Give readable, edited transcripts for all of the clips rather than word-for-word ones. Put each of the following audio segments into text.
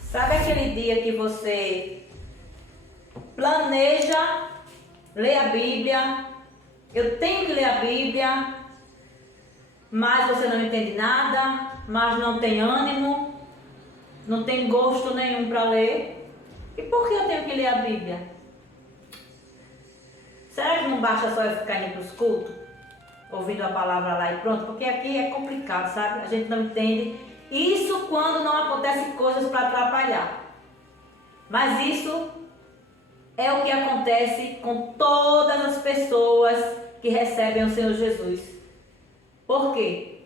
Sabe aquele dia que você planeja ler a Bíblia? Eu tenho que ler a Bíblia, mas você não entende nada, mas não tem ânimo, não tem gosto nenhum para ler. E por que eu tenho que ler a Bíblia? Será que não basta só eu ficar indo para os cultos, ouvindo a palavra lá e pronto? Porque aqui é complicado, sabe? A gente não entende. Isso quando não acontecem coisas para atrapalhar. Mas isso é o que acontece com todas as pessoas que recebem o Senhor Jesus. Por quê?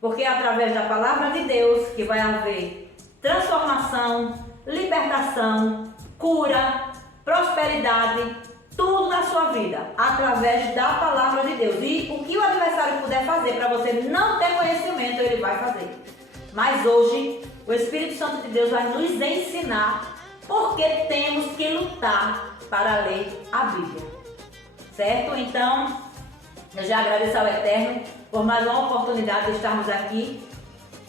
Porque é através da palavra de Deus que vai haver transformação, libertação, cura, prosperidade, tudo na sua vida, através da palavra de Deus. E o que o adversário puder fazer para você não ter conhecimento, ele vai fazer. Mas hoje, o Espírito Santo de Deus vai nos ensinar porque temos que lutar para ler a Bíblia. Certo? Então, eu já agradeço ao Eterno por mais uma oportunidade de estarmos aqui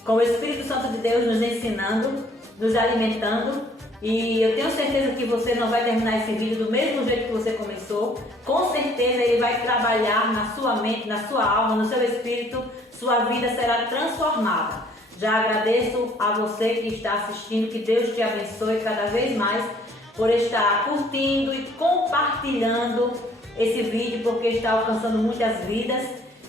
com o Espírito Santo de Deus nos ensinando, nos alimentando. E eu tenho certeza que você não vai terminar esse vídeo do mesmo jeito que você começou. Com certeza ele vai trabalhar na sua mente, na sua alma, no seu espírito. Sua vida será transformada. Já agradeço a você que está assistindo, que Deus te abençoe cada vez mais por estar curtindo e compartilhando esse vídeo, porque está alcançando muitas vidas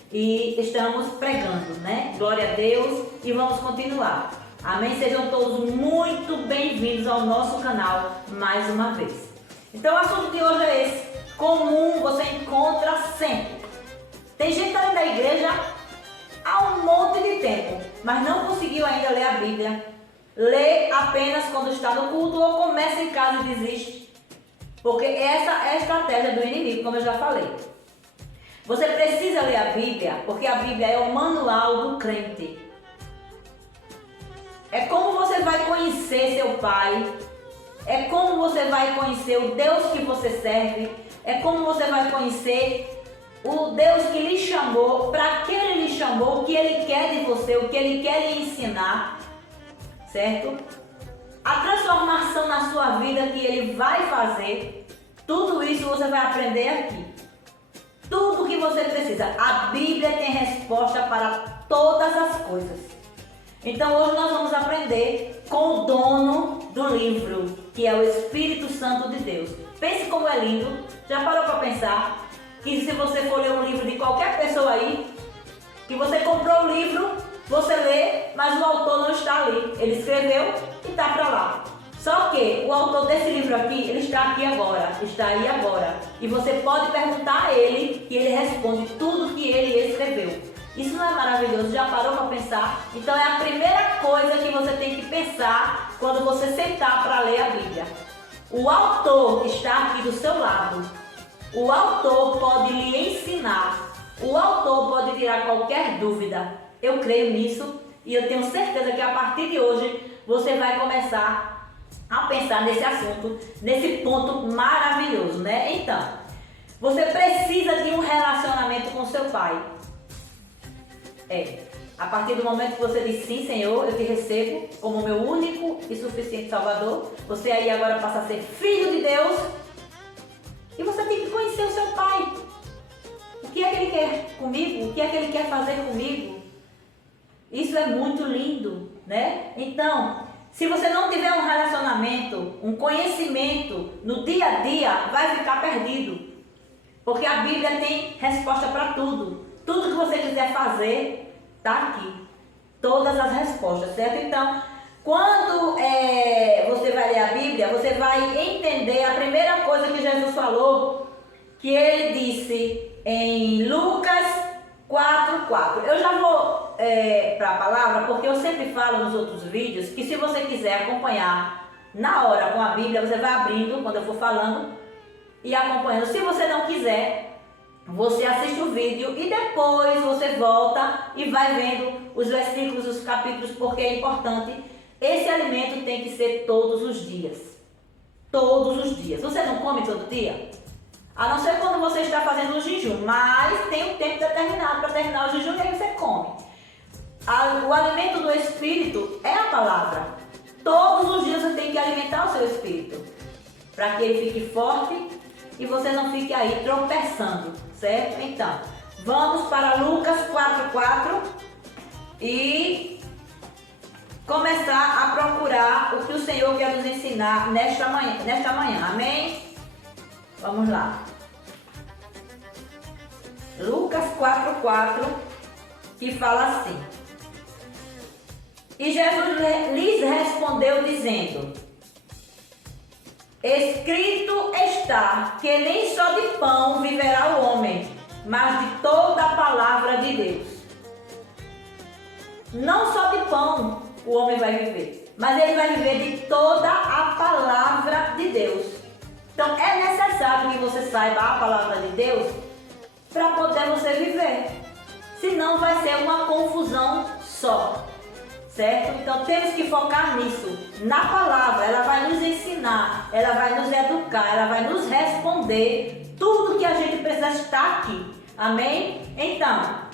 e estamos pregando, né? Glória a Deus e vamos continuar. Amém? Sejam todos muito bem-vindos ao nosso canal mais uma vez. Então o assunto de hoje é esse. Comum, você encontra sempre. Tem gente ali da igreja há um monte de tempo, mas não conseguiu ainda ler a Bíblia. Lê apenas quando está no culto ou começa em casa e desiste. Porque essa é a estratégia do inimigo, como eu já falei. Você precisa ler a Bíblia, porque a Bíblia é o manual do crente. É como você vai conhecer seu Pai, é como você vai conhecer o Deus que você serve, é como você vai conhecer o Deus que lhe chamou, para que Ele lhe chamou, o que Ele quer de você, o que Ele quer lhe ensinar, certo? A transformação na sua vida que Ele vai fazer, tudo isso você vai aprender aqui. Tudo o que você precisa. A Bíblia tem resposta para todas as coisas. Então hoje nós vamos aprender com o dono do livro, que é o Espírito Santo de Deus. Pense como é lindo. Já parou para pensar que se você for ler um livro de qualquer pessoa aí, que você comprou o livro, você lê, mas o autor não está ali. Ele escreveu e está para lá. Só que o autor desse livro aqui, ele está aqui agora, está aí agora. E você pode perguntar a ele e ele responde tudo que ele escreveu. Isso não é maravilhoso? Já parou para pensar? Então é a primeira coisa que você tem que pensar quando você sentar para ler a Bíblia. O autor está aqui do seu lado. O autor pode lhe ensinar. O autor pode tirar qualquer dúvida. Eu creio nisso e eu tenho certeza que a partir de hoje você vai começar a pensar nesse assunto, nesse ponto maravilhoso, né? Então, você precisa de um relacionamento com seu Pai. A partir do momento que você diz sim, Senhor, eu te recebo como meu único e suficiente Salvador, você aí agora passa a ser filho de Deus e você tem que conhecer o seu Pai. O que é que Ele quer comigo? O que é que Ele quer fazer comigo? Isso é muito lindo, né? Então, se você não tiver um relacionamento, um conhecimento no dia a dia, vai ficar perdido. Porque a Bíblia tem resposta para tudo. Tudo que você quiser fazer, está aqui. Todas as respostas, certo? Então, quando você vai ler a Bíblia, você vai entender a primeira coisa que Jesus falou, que Ele disse em Lucas 4:4. Eu já vou para a palavra, porque eu sempre falo nos outros vídeos que se você quiser acompanhar na hora com a Bíblia, você vai abrindo quando eu for falando e acompanhando. Se você não quiser, você assiste o vídeo e depois você volta e vai vendo os versículos, os capítulos, porque é importante. Esse alimento tem que ser todos os dias. Todos os dias. Você não come todo dia? A não ser quando você está fazendo o jejum, mas tem um tempo determinado para terminar o jejum e aí você come. O alimento do espírito é a palavra. Todos os dias você tem que alimentar o seu espírito, para que ele fique forte e você não fique aí tropeçando, certo? Então, vamos para Lucas 4:4 e começar a procurar o que o Senhor quer nos ensinar nesta manhã. Amém? Vamos lá. Lucas 4:4, que fala assim: E Jesus lhes respondeu dizendo: Escrito está que nem só de pão viverá o homem, mas de toda a palavra de Deus. Não só de pão o homem vai viver, mas ele vai viver de toda a palavra de Deus. Então é necessário que você saiba a palavra de Deus para poder você viver. Senão vai ser uma confusão só. Certo? Então temos que focar nisso, na palavra. Ela vai nos ensinar, ela vai nos educar, ela vai nos responder tudo que a gente precisa estar aqui. Amém? Então,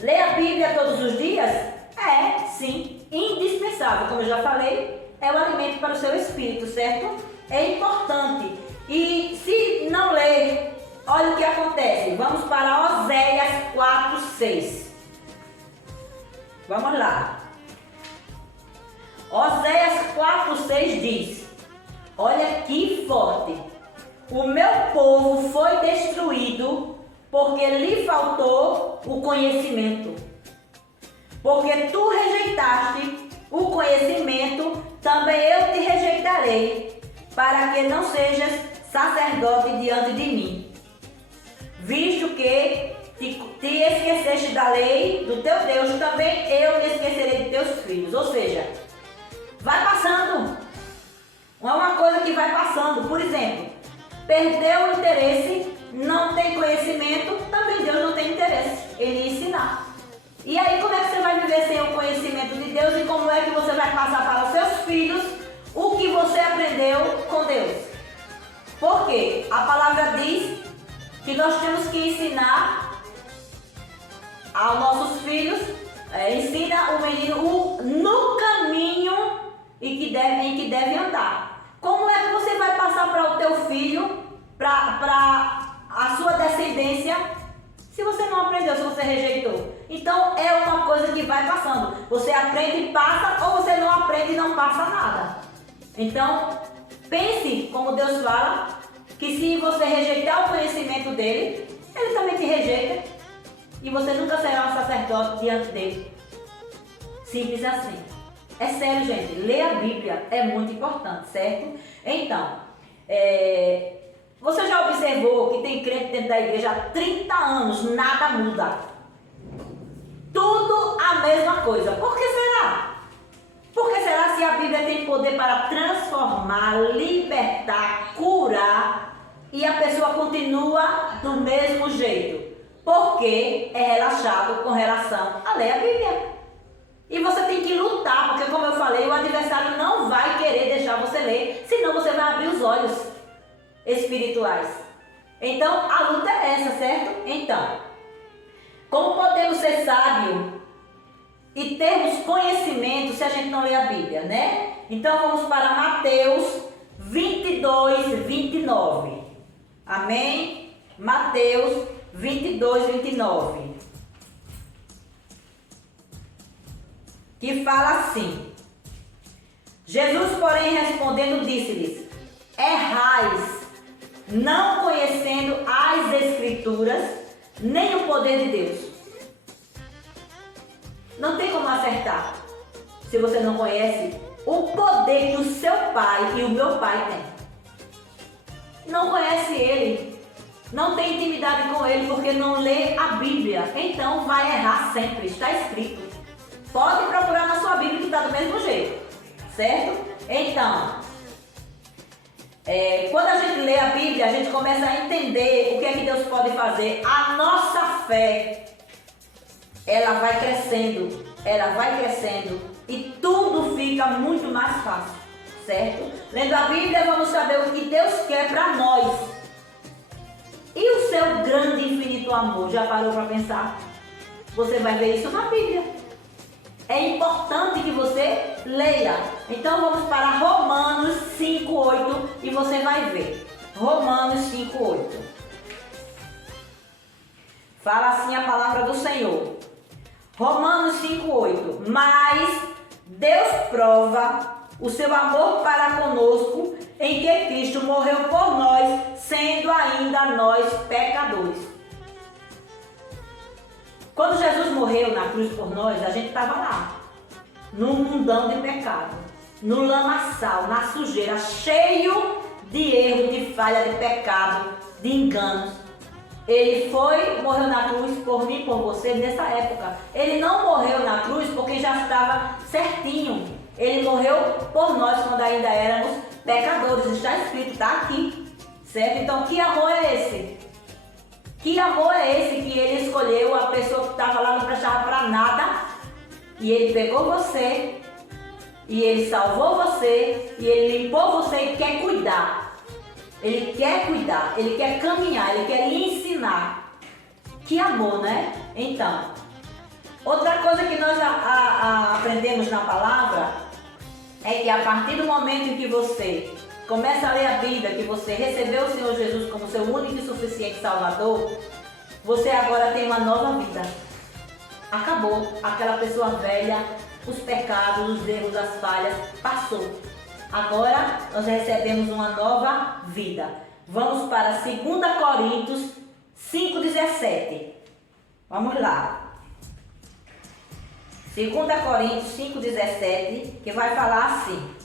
ler a Bíblia todos os dias é, sim, indispensável. Como eu já falei, é o alimento para o seu espírito, certo? É importante. E se não ler, olha o que acontece. Vamos para Oséias 4:6. Vamos lá. Oséias 4:6 diz: Olha que forte. O meu povo foi destruído porque lhe faltou o conhecimento. Porque tu rejeitaste o conhecimento, também eu te rejeitarei, para que não sejas sacerdote diante de mim. Visto que te esqueceste da lei do teu Deus, também eu me esquecerei de teus filhos. Ou seja, vai passando. É uma coisa que vai passando. Por exemplo, perdeu o interesse, não tem conhecimento, também Deus não tem interesse em lhe ensinar. E aí como é que você vai viver sem o conhecimento de Deus e como é que você vai passar para os seus filhos o que você aprendeu com Deus? Porque a palavra diz que nós temos que ensinar aos nossos filhos, ensina o menino no caminho em que deve andar. Como é que você vai passar para o teu filho, para a sua descendência, se você não aprendeu, se você rejeitou? Então é uma coisa que vai passando. Você aprende e passa, ou você não aprende e não passa nada. Então pense como Deus fala, que se você rejeitar o conhecimento dele, ele também te rejeita. E você nunca será um sacerdote diante dele. Simples assim. É sério, gente. Ler a Bíblia é muito importante, certo? Então, você já observou que tem crente dentro da igreja há 30 anos, nada muda. Tudo a mesma coisa. Por que será? Por que será se a Bíblia tem poder para transformar, libertar, curar e a pessoa continua do mesmo jeito? Porque é relaxado com relação a ler a Bíblia. E você tem que lutar, porque como eu falei, o adversário não vai querer deixar você ler, senão você vai abrir os olhos espirituais. Então, a luta é essa, certo? Então, como podemos ser sábios e termos conhecimento se a gente não lê a Bíblia, né? Então, vamos para Mateus 22:29. Amém? Mateus 22:29, que fala assim: Jesus, porém, respondendo, disse-lhes: Errais, não conhecendo as Escrituras, nem o poder de Deus. Não tem como acertar se você não conhece o poder que o seu pai e o meu pai têm. Não conhece ele, não tem intimidade com ele porque não lê a Bíblia, então vai errar sempre, está escrito. Pode procurar na sua Bíblia que está do mesmo jeito, certo? Então, quando a gente lê a Bíblia, a gente começa a entender o que é que Deus pode fazer. A nossa fé, ela vai crescendo e tudo fica muito mais fácil, certo? Lendo a Bíblia, vamos saber o que Deus quer para nós. E o seu grande e infinito amor, já parou para pensar? Você vai ver isso na Bíblia. É importante que você leia. Então vamos para Romanos 5:8 e você vai ver. Romanos 5:8. Fala assim a palavra do Senhor. Romanos 5:8. Mas Deus prova o seu amor para conosco em que Cristo morreu por nós, sendo ainda nós pecadores. Quando Jesus morreu na cruz por nós, a gente estava lá, num mundão de pecado, no lamaçal, na sujeira, cheio de erro, de falha, de pecado, de enganos. Ele morreu na cruz por mim, por você, nessa época. Ele não morreu na cruz porque já estava certinho. Ele morreu por nós quando ainda éramos pecadores. Está escrito, está aqui. Certo? Então, que amor é esse? Que amor é esse que ele escolheu a pessoa que estava lá, não prestava para nada, e ele pegou você, e ele salvou você, e ele limpou você e quer cuidar. Ele quer cuidar, ele quer caminhar, ele quer lhe ensinar. Que amor, né? Então, outra coisa que nós aprendemos na palavra é que a partir do momento em que você começa a ler a Bíblia, que você recebeu o Senhor Jesus como seu único e suficiente Salvador, você agora tem uma nova vida. Acabou aquela pessoa velha, os pecados, os erros, as falhas, passou. Agora nós recebemos uma nova vida. Vamos para 2 Coríntios 5:17. Vamos lá. 2 Coríntios 5:17, que vai falar assim.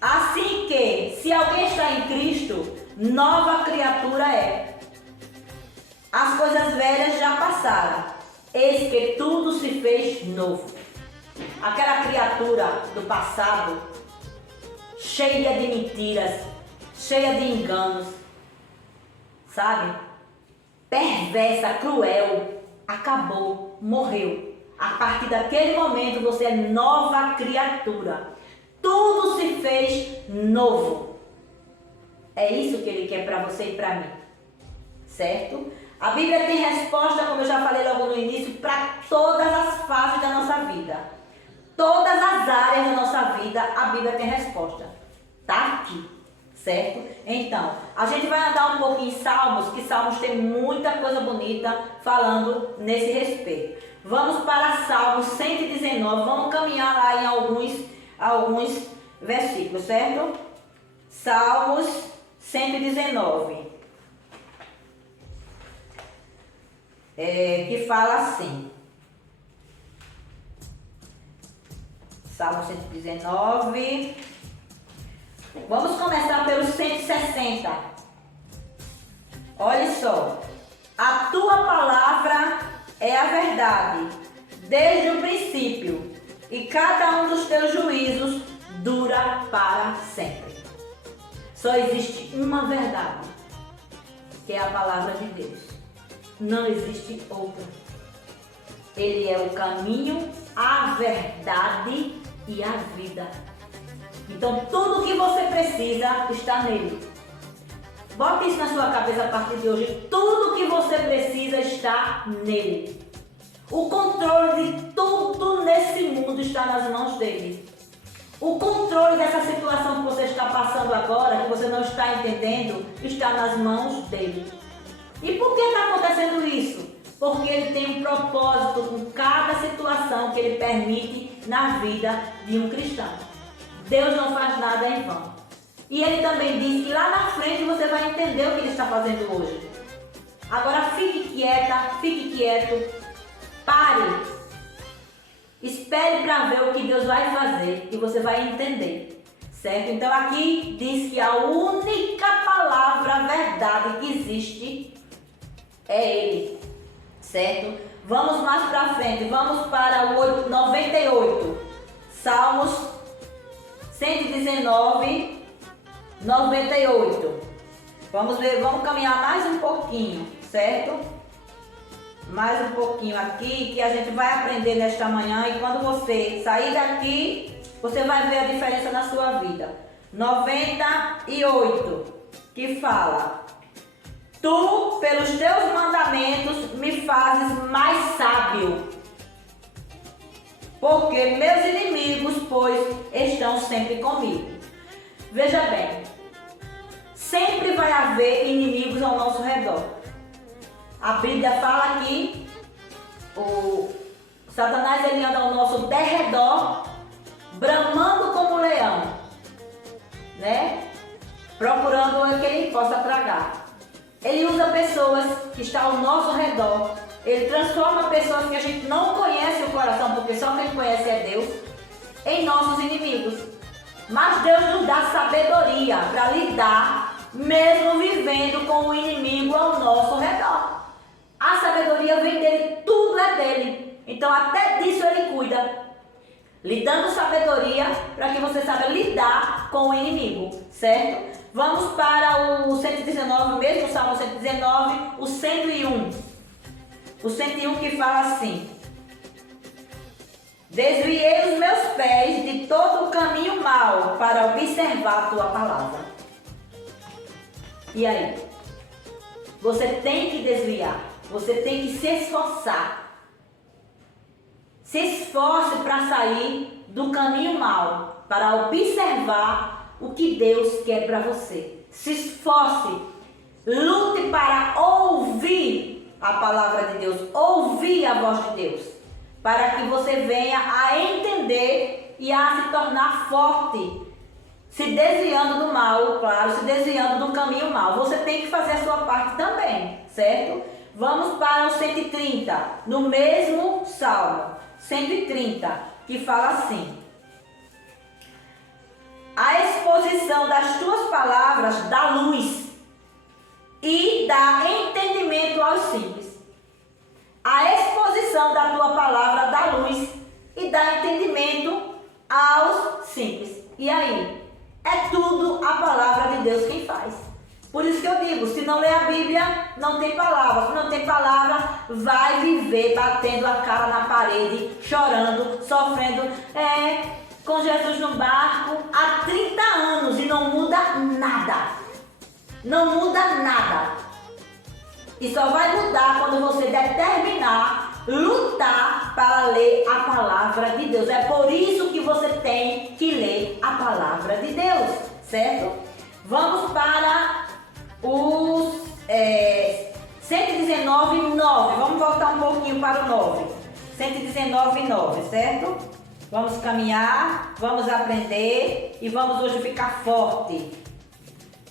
Assim que, se alguém está em Cristo, nova criatura é. As coisas velhas já passaram, eis que tudo se fez novo. Aquela criatura do passado, cheia de mentiras, cheia de enganos, sabe? Perversa, cruel, acabou, morreu. A partir daquele momento você é nova criatura. Tudo se fez novo. É isso que ele quer para você e para mim. Certo? A Bíblia tem resposta, como eu já falei logo no início, para todas as fases da nossa vida. Todas as áreas da nossa vida, a Bíblia tem resposta. Tá aqui. Certo? Então, a gente vai andar um pouquinho em Salmos, que Salmos tem muita coisa bonita falando nesse respeito. Vamos para Salmos 119, vamos caminhar lá em alguns versículos, certo? Salmos 119. Que fala assim. Salmo 119. Vamos começar pelo 160. Olha só. A tua palavra é a verdade, desde o princípio, e cada um dos teus juízos dura para sempre. Só existe uma verdade, que é a palavra de Deus. Não existe outra. Ele é o caminho, a verdade e a vida. Então tudo que você precisa está nele. Bota isso na sua cabeça a partir de hoje. Tudo que você precisa está nele. O controle de tudo nesse mundo está nas mãos dele. O controle dessa situação que você está passando agora, que você não está entendendo, está nas mãos dele. E por que está acontecendo isso? Porque ele tem um propósito com cada situação que ele permite na vida de um cristão. Deus não faz nada em vão. E ele também diz que lá na frente você vai entender o que ele está fazendo hoje. Agora fique quieta, fique quieto, pare, espere para ver o que Deus vai fazer e você vai entender, certo? Então aqui diz que a única palavra verdade que existe é Ele, certo? Vamos mais para frente, vamos para o 98, Salmos 119, 98. Vamos ver, vamos caminhar mais um pouquinho, certo? Mais um pouquinho aqui que a gente vai aprender nesta manhã e quando você sair daqui, você vai ver a diferença na sua vida. 98, que fala: Tu, pelos teus mandamentos, me fazes mais sábio instável. Porque meus inimigos, pois, estão sempre comigo. Veja bem, sempre vai haver inimigos ao nosso redor. A Bíblia fala que o Satanás ele anda ao nosso derredor, bramando como um leão, né? Procurando que ele possa tragar. Ele usa pessoas que estão ao nosso redor. Ele transforma pessoas que a gente não conhece o coração, porque só quem conhece é Deus, em nossos inimigos. Mas Deus nos dá sabedoria para lidar, mesmo vivendo com o inimigo ao nosso redor. A sabedoria vem dele, tudo é dele. Então até disso ele cuida. Lhe dando sabedoria para que você saiba lidar com o inimigo, certo? Vamos para o 119 mesmo, o Salmo 119, o 101. O 101 que fala assim: desviei os meus pés de todo o caminho mau para observar a tua palavra. E aí? Você tem que desviar, você tem que se esforçar. Se esforce para sair do caminho mau, para observar o que Deus quer para você. Se esforce, lute para ouvir a palavra de Deus, ouvir a voz de Deus, para que você venha a entender e a se tornar forte, se desviando do mal, claro, se desviando do caminho mau. Você tem que fazer a sua parte também, certo? Vamos para o 130, no mesmo Salmo, 130, que fala assim: a exposição das tuas palavras dá luz e dá entendimento aos simples. A exposição da tua palavra dá luz e dá entendimento aos simples. E aí? É tudo a palavra de Deus quem faz. Por isso que eu digo, se não ler a Bíblia, não tem palavra. Se não tem palavra, vai viver batendo a cara na parede, chorando, sofrendo, com Jesus no barco há 30 anos e não muda nada. Não muda nada. E só vai mudar quando você determinar, lutar para ler a palavra de Deus. É por isso que você tem que ler a palavra de Deus, certo? Vamos para os 119, 9. Vamos voltar um pouquinho para o 9. 119, 9, certo? Vamos caminhar, vamos aprender e vamos hoje ficar forte.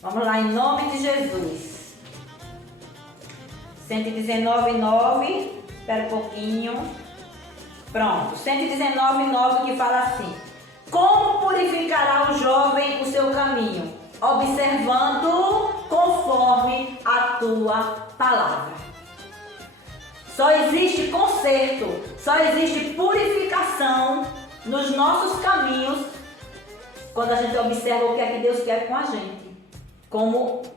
Vamos lá, em nome de Jesus. 119, 9. Espera um pouquinho. Pronto. 119, 9 que fala assim: como purificará o jovem o seu caminho? Observando conforme a tua palavra. Só existe conserto, só existe purificação nos nossos caminhos quando a gente observa o que é que Deus quer com a gente.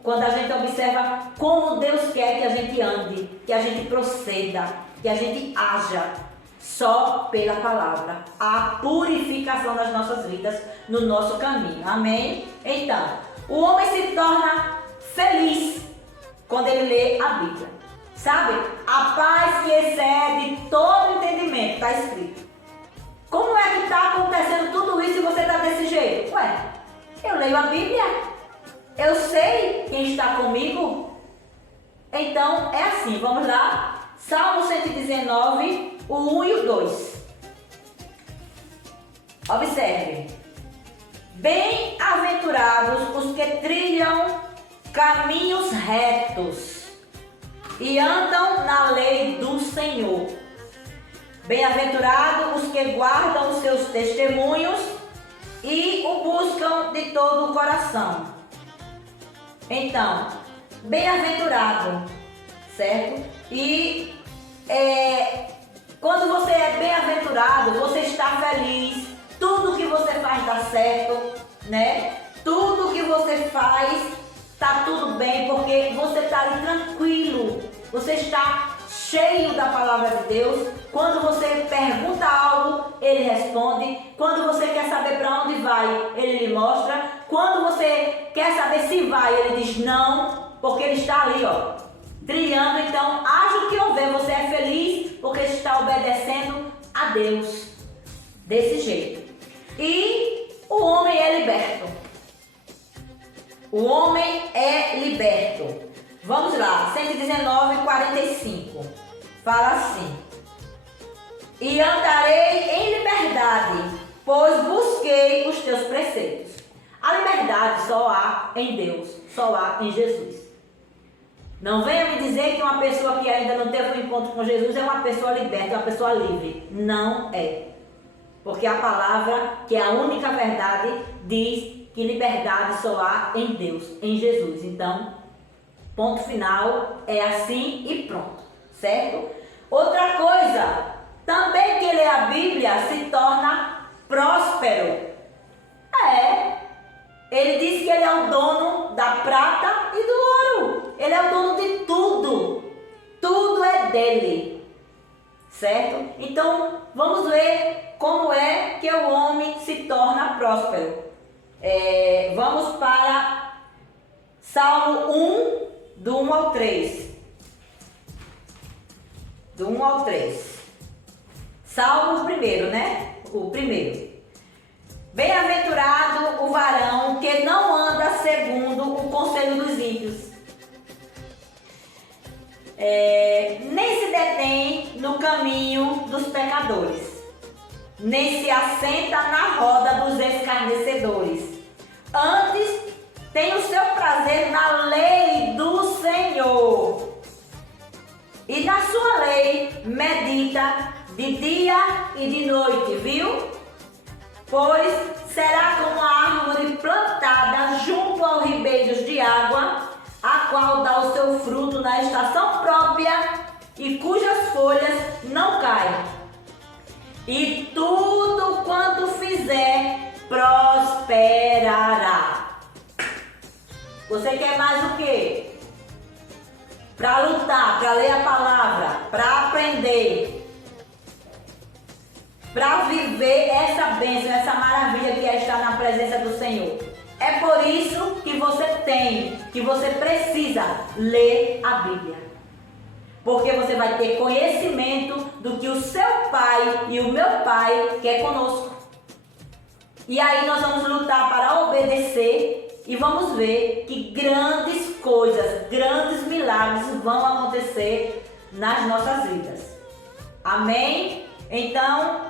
Quando a gente observa como Deus quer que a gente ande, que a gente proceda, que a gente haja, só pela palavra. A purificação das nossas vidas no nosso caminho. Amém? Então, o homem se torna feliz quando ele lê a Bíblia. Sabe? A paz que excede todo entendimento, está escrito. Como é que está acontecendo tudo isso e você está desse jeito? Ué, eu leio a Bíblia. Eu sei quem está comigo. Então, é assim, vamos lá. Salmo 119, o 1 e o 2. Observe. Bem-aventurados os que trilham caminhos retos e andam na lei do Senhor. Bem-aventurados os que guardam os seus testemunhos e o buscam de todo o coração. Então, bem-aventurado, certo? E quando você é bem-aventurado, você está feliz, tudo que você faz dá certo, né? Tudo que você faz está tudo bem, porque você está ali tranquilo, você está cheio da palavra de Deus. Quando você pergunta algo, ele responde. Quando você quer saber para onde vai, ele lhe mostra. Quando você quer saber se vai, ele diz não, porque ele está ali, ó, trilhando. Então, haja o que houver, você é feliz porque está obedecendo Deus desse jeito. E o homem é liberto. O homem é liberto. Vamos lá, 119:45. Fala assim: e andarei em liberdade, pois busquei os teus preceitos. A liberdade só há em Deus, só há em Jesus. Não venha me dizer que uma pessoa que ainda não teve um encontro com Jesus é uma pessoa liberta, é uma pessoa livre. Não é. Porque a palavra, que é a única verdade, diz que liberdade só há em Deus, em Jesus. Então, ponto final, é assim e pronto, certo? Outra coisa, também quem lê a Bíblia se torna próspero. Ele diz que ele é o dono da prata e do ouro. Ele é o dono de tudo. Tudo é dele. Certo? Então, vamos ver como é que o homem se torna próspero. Vamos para Salmo 1, do 1 ao 3. Do 1 ao 3. Salmo primeiro, né? O primeiro. Bem-aventurado o varão que não anda segundo o conselho dos ímpios, nem se detém no caminho dos pecadores, nem se assenta na roda dos escarnecedores. Antes tem o seu prazer na lei do Senhor, e na sua lei medita de dia e de noite, viu? Pois será como a árvore plantada junto aos ribeiros de água, a qual dá o seu fruto na estação própria e cujas folhas não caem. E tudo quanto fizer prosperará. Você quer mais o quê? Para lutar, para ler a palavra, para aprender, para viver essa bênção, essa maravilha que é estar na presença do Senhor. É por isso que você precisa ler a Bíblia. Porque você vai ter conhecimento do que o seu pai e o meu pai quer conosco. E aí nós vamos lutar para obedecer e vamos ver que grandes coisas, grandes milagres vão acontecer nas nossas vidas. Amém? Então,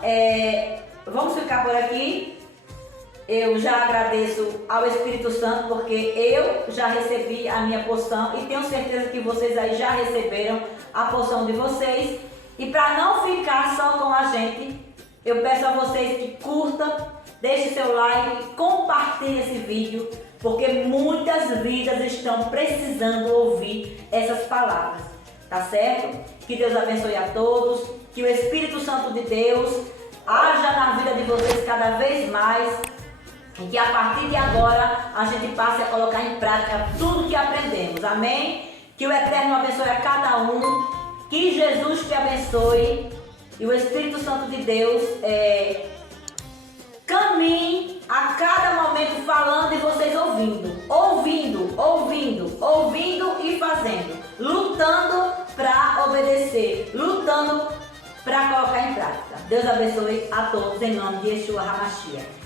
vamos ficar por aqui. Eu já agradeço ao Espírito Santo porque eu já recebi a minha porção e tenho certeza que vocês aí já receberam a porção de vocês. E para não ficar só com a gente, eu peço a vocês que curtam, deixem seu like, compartilhem esse vídeo, porque muitas vidas estão precisando ouvir essas palavras, tá certo? Que Deus abençoe a todos, que o Espírito Santo de Deus haja na vida de vocês cada vez mais e que a partir de agora a gente passe a colocar em prática tudo que aprendemos, amém? Que o Eterno abençoe a cada um, que Jesus te abençoe e o Espírito Santo de Deus caminhe a cada momento falando e vocês ouvindo e fazendo, lutando para obedecer, lutando para colocar em prática. Deus abençoe a todos em nome de Yeshua HaMashiach.